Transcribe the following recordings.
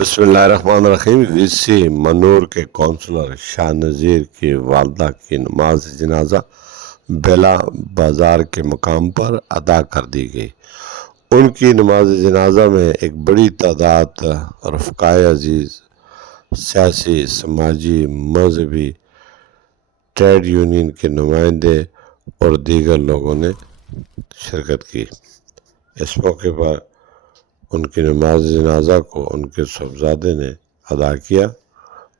بسم اللہ الرحمن الرحیم۔ وی سی منور کے کونسلر شاہ نذیر کی والدہ کی نماز جنازہ بیلا بازار کے مقام پر ادا کر دی گئی۔ ان کی نماز جنازہ میں ایک بڑی تعداد رفقائے عزیز، سیاسی، سماجی، مذہبی، ٹریڈ یونین کے نمائندے اور دیگر لوگوں نے شرکت کی۔ اس موقع پر ان کی نماز جنازہ کو ان کے صاحبزادے نے ادا کیا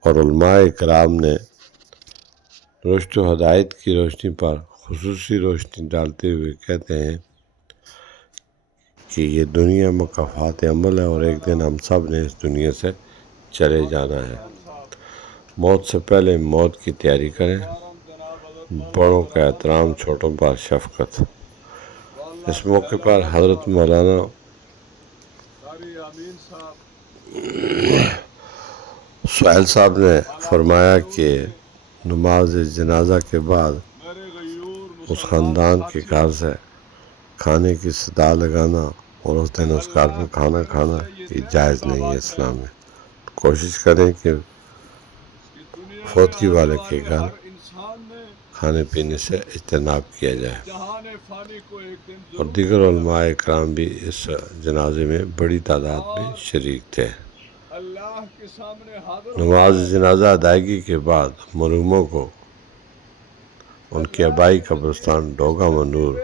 اور علماء کرام نے رشد و ہدایت کی روشنی پر خصوصی روشنی ڈالتے ہوئے کہتے ہیں کہ یہ دنیا مکافات عمل ہے اور ایک دن ہم سب نے اس دنیا سے چلے جانا ہے۔ موت سے پہلے موت کی تیاری کریں، بڑوں کا احترام، چھوٹوں پر شفقت۔ اس موقع پر حضرت مولانا سہیل صاحب نے فرمایا کہ نماز جنازہ کے بعد اس خاندان کے گھر سے کھانے کی صدا لگانا اور اس دن اس گھر میں کھانا کھانا یہ جائز نہیں ہے اسلام میں۔ کوشش کریں کہ فوتگی والے کے گھر کھانے پینے سے اجتناب کیا جائے۔ اور دیگر علماء اکرام بھی اس جنازے میں بڑی تعداد میں شریک تھے۔ نماز جنازہ ادائیگی کے بعد مرحوموں کو ان کے آبائی قبرستان ڈوگا منور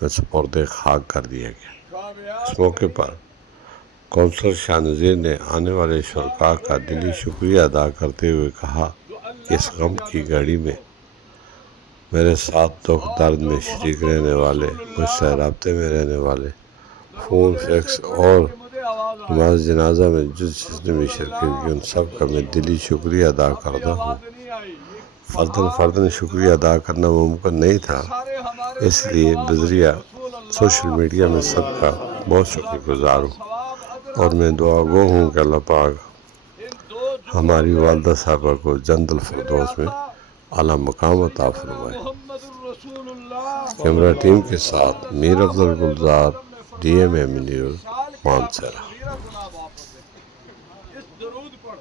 میں سپرد خاک کر دیا گیا۔ اس موقع پر کونسلر شاہ نذیر نے آنے والے شرکاء کا دلی شکریہ ادا کرتے ہوئے کہا کہ اس غم کی گھڑی میں میرے ساتھ دکھ درد میں شریک رہنے والے، مجھ سے رابطے میں رہنے والے، فون، فیکس اور نماز جنازہ میں جس نے بھی شرکت کی، ان سب کا میں دلی شکریہ ادا کرتا ہوں۔ فرداً شکریہ ادا کرنا ممکن نہیں تھا، اس لیے بذریعہ سوشل میڈیا میں سب کا بہت شکر گزار ہوں، اور میں دعا گو ہوں کہ اللہ پاک ہماری والدہ صاحبہ کو جنت الفردوس میں اعلیٰ مقام عطا فرمائے۔ کیمرہ ٹیم کے ساتھ میر عبدالگلزار، DMM نیوز، مانسہرہ۔ اس درود پڑھ،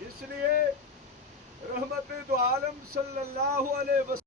اس لیے رحمت دو عالم صلی اللہ علیہ وسلم